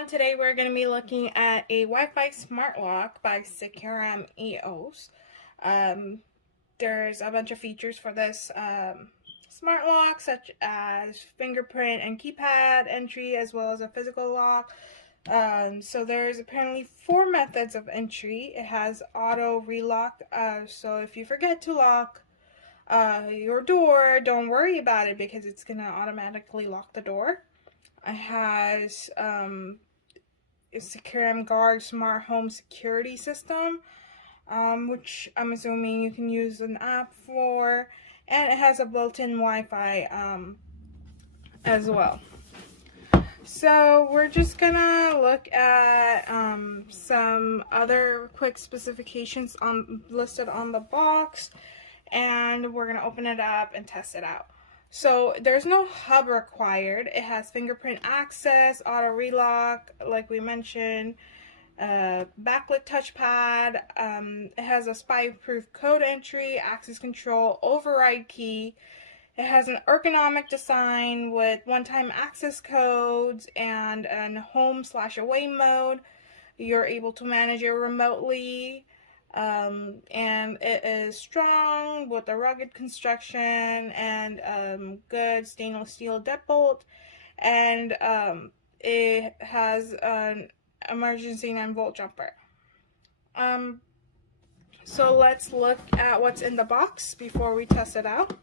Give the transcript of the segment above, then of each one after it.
everyone, today we're going to be looking at a Wi-Fi smart lock by SECURAM EOS. There's a bunch of features for this smart lock, such as fingerprint and keypad entry, as well as a physical lock. So there's apparently 4 methods of entry. It has auto relock, so if you forget to lock your door, don't worry about it because it's going to automatically lock the door. It has a SECURAM Guard Smart Home Security System, which I'm assuming you can use an app for, and it has a built-in Wi-Fi as well. So we're just gonna look at some other quick specifications listed on the box, and we're gonna open it up and test it out. So there's no hub required. It has fingerprint access, auto relock, like we mentioned, backlit touchpad. It has a spy-proof code entry, access control, override key. It has an ergonomic design with one-time access codes and a home/away mode. You're able to manage it remotely. And it is strong with a rugged construction and good stainless steel deadbolt, and it has an emergency 9-volt jumper. So let's look at what's in the box before we test it out.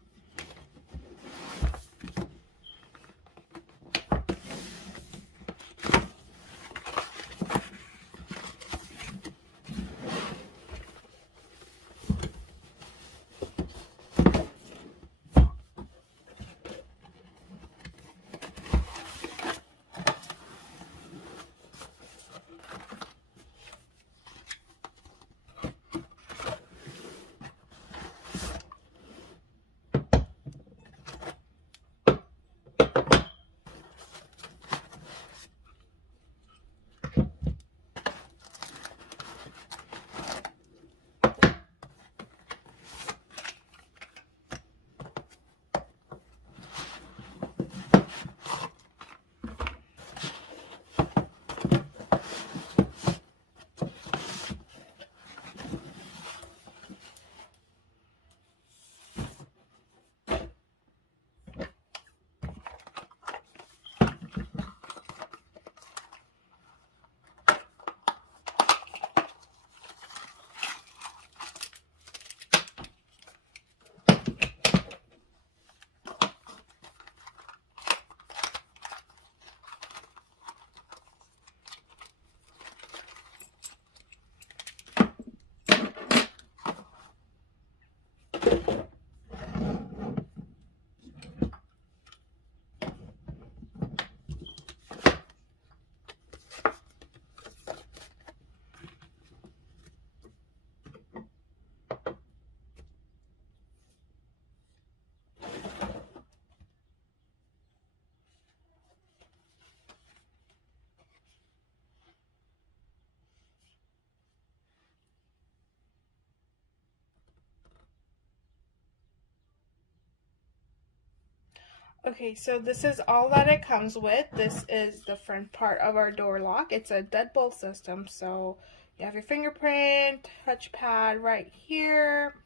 Okay, so this is all that it comes with. This is the front part of our door lock. It's a deadbolt system, so you have your fingerprint, touchpad right here.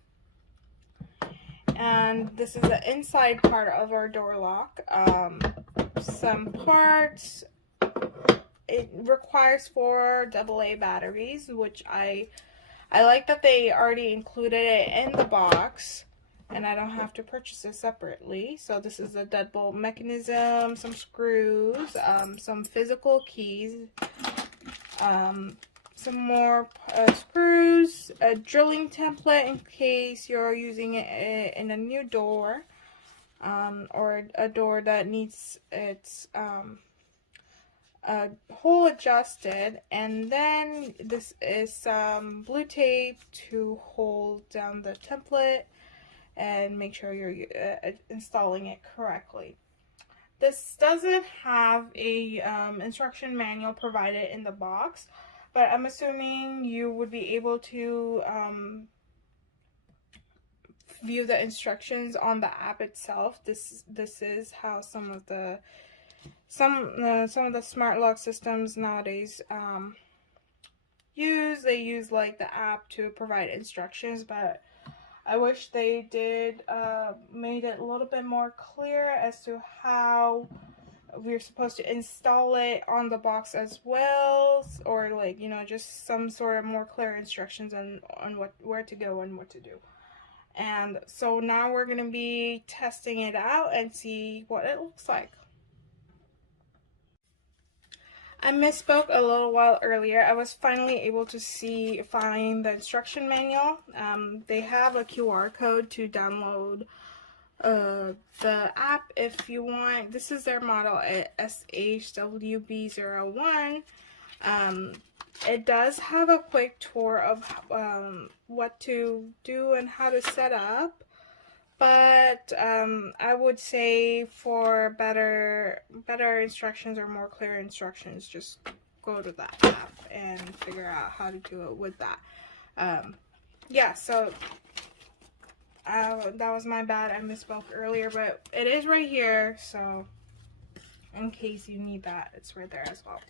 And this is the inside part of our door lock. Some parts, it requires 4 AA batteries, which I like that they already included it in the box, and I don't have to purchase it separately. So this is a deadbolt mechanism, some screws, some physical keys, some more screws, a drilling template in case you're using it in a new door, or a door that needs its hole adjusted. And then this is some blue tape to hold down the template and make sure you're installing it correctly. This doesn't have a instruction manual provided in the box, but I'm assuming you would be able to view the instructions on the app itself. This is how some of the some of the smart lock systems nowadays they use like the app to provide instructions, but I wish they did made it a little bit more clear as to how we're supposed to install it on the box as well, or like, you know, just some sort of more clear instructions on where to go and what to do. And so now we're going to be testing it out and see what it looks like. I misspoke a little while earlier. I was finally able to find the instruction manual. They have a QR code to download the app if you want. This is their model at SHWB01. It does have a quick tour of what to do and how to set up, but I would say for better instructions or more clear instructions, just go to that app and figure out how to do it with that. Yeah, so that was my bad. I misspoke earlier, but it is right here, so in case you need that, it's right there as well.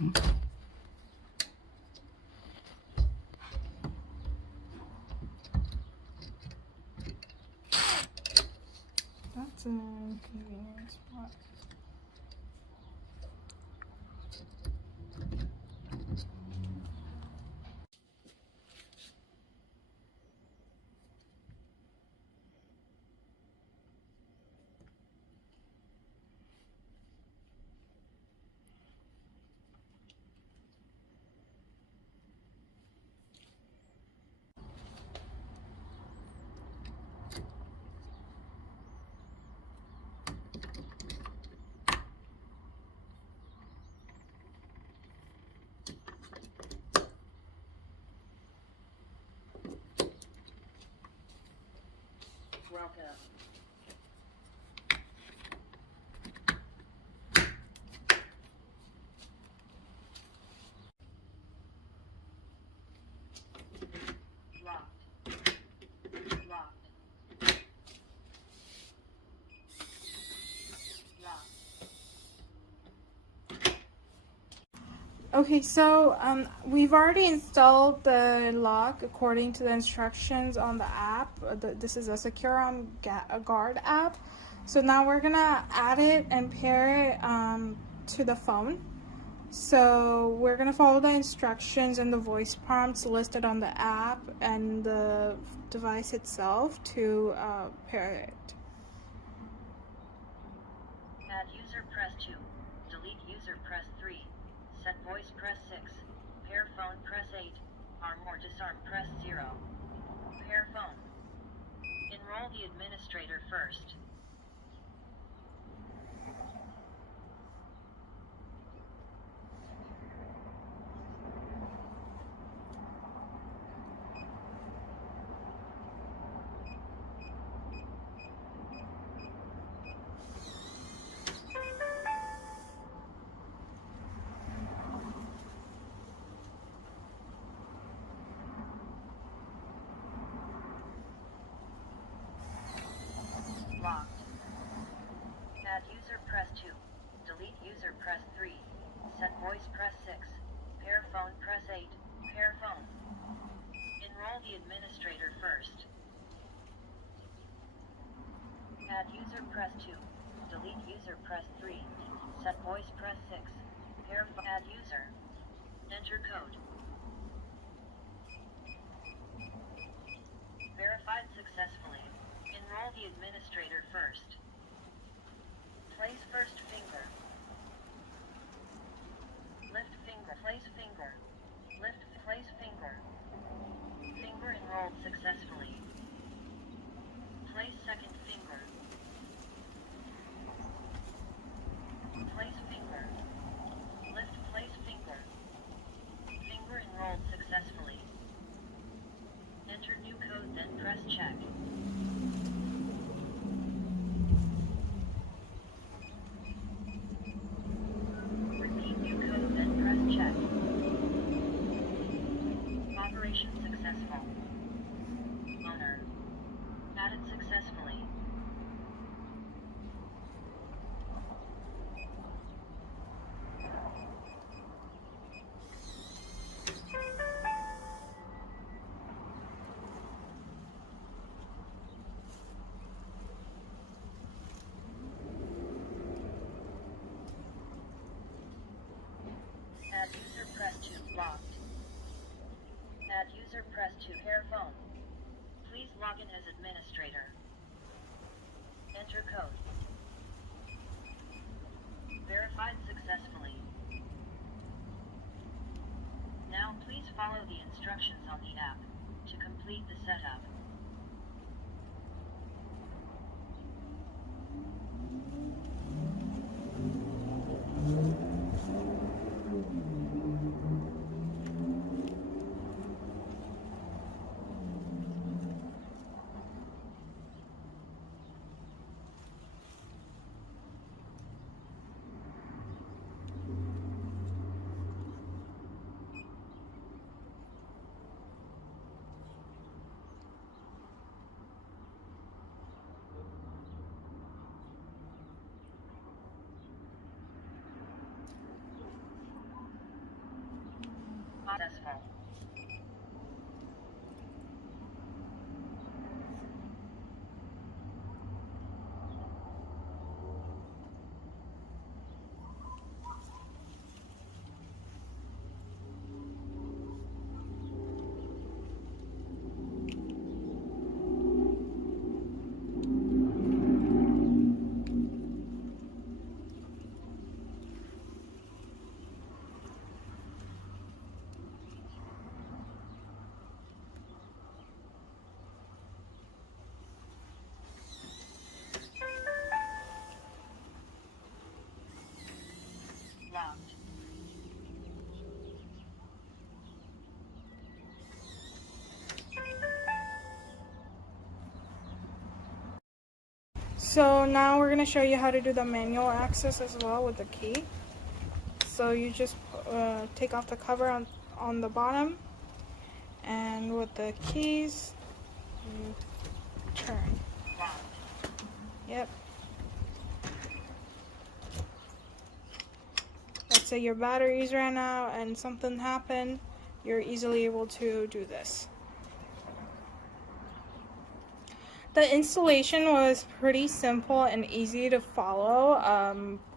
That's an inconvenient spot. Welcome. Locked. Locked. Locked. Okay, so we've already installed the lock according to the instructions on the app. This is a SECURAM Guard app. So now we're gonna add it and pair it to the phone. So we're gonna follow the instructions and the voice prompts listed on the app and the device itself to pair it. Add user, press 2. Delete user, press 3. Set voice, press 6. Pair phone, press 8. Arm or disarm, press 0. Pair phone. Enroll the administrator first. Locked. Add user, press 2. Delete user, press 3. Set voice, press 6. Pair phone, press 8. Pair phone. Enroll the administrator first. Add user, press 2. Delete user, press 3. Set voice, press 6. Pair phone. Add user. Enter code. Verified successfully. Enroll the administrator first. Place first finger. Lift finger. Place finger. Lift. Place finger. Finger enrolled successfully. Place second finger. Place finger. Lift. Place finger. Finger enrolled successfully. Enter new code, then press check. Repeat new code, then press check. Operation successful. Owner. Added successfully. Add user, press 2. Locked. Add user, press 2. Pair phone. Please log in as administrator. Enter code. Verified successfully. Now please follow the instructions on the app to complete the setup. Successful. Locked. So now we're going to show you how to do the manual access as well with the key. So you just take off the cover on the bottom, and with the keys you turn. Locked. Yep. Let's say your batteries ran out and something happened, you're easily able to do this. The installation was pretty simple and easy to follow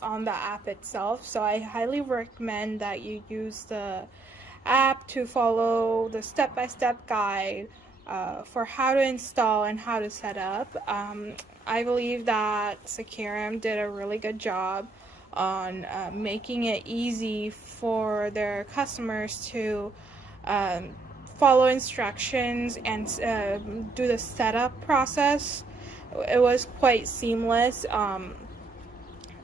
on the app itself, so I highly recommend that you use the app to follow the step-by-step guide for how to install and how to set up. I believe that SECURAM did a really good job on making it easy for their customers to follow instructions and do the setup process. It was quite seamless,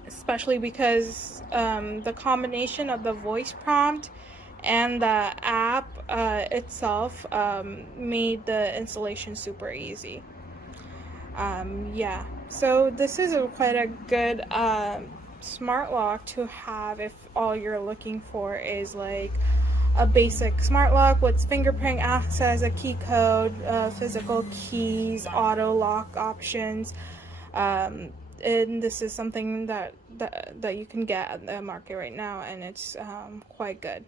especially because the combination of the voice prompt and the app itself made the installation super easy. Yeah, so this is quite a good smart lock to have if all you're looking for is like a basic smart lock with fingerprint access, a key code, physical keys, auto lock options, and this is something that you can get at the market right now, and it's quite good.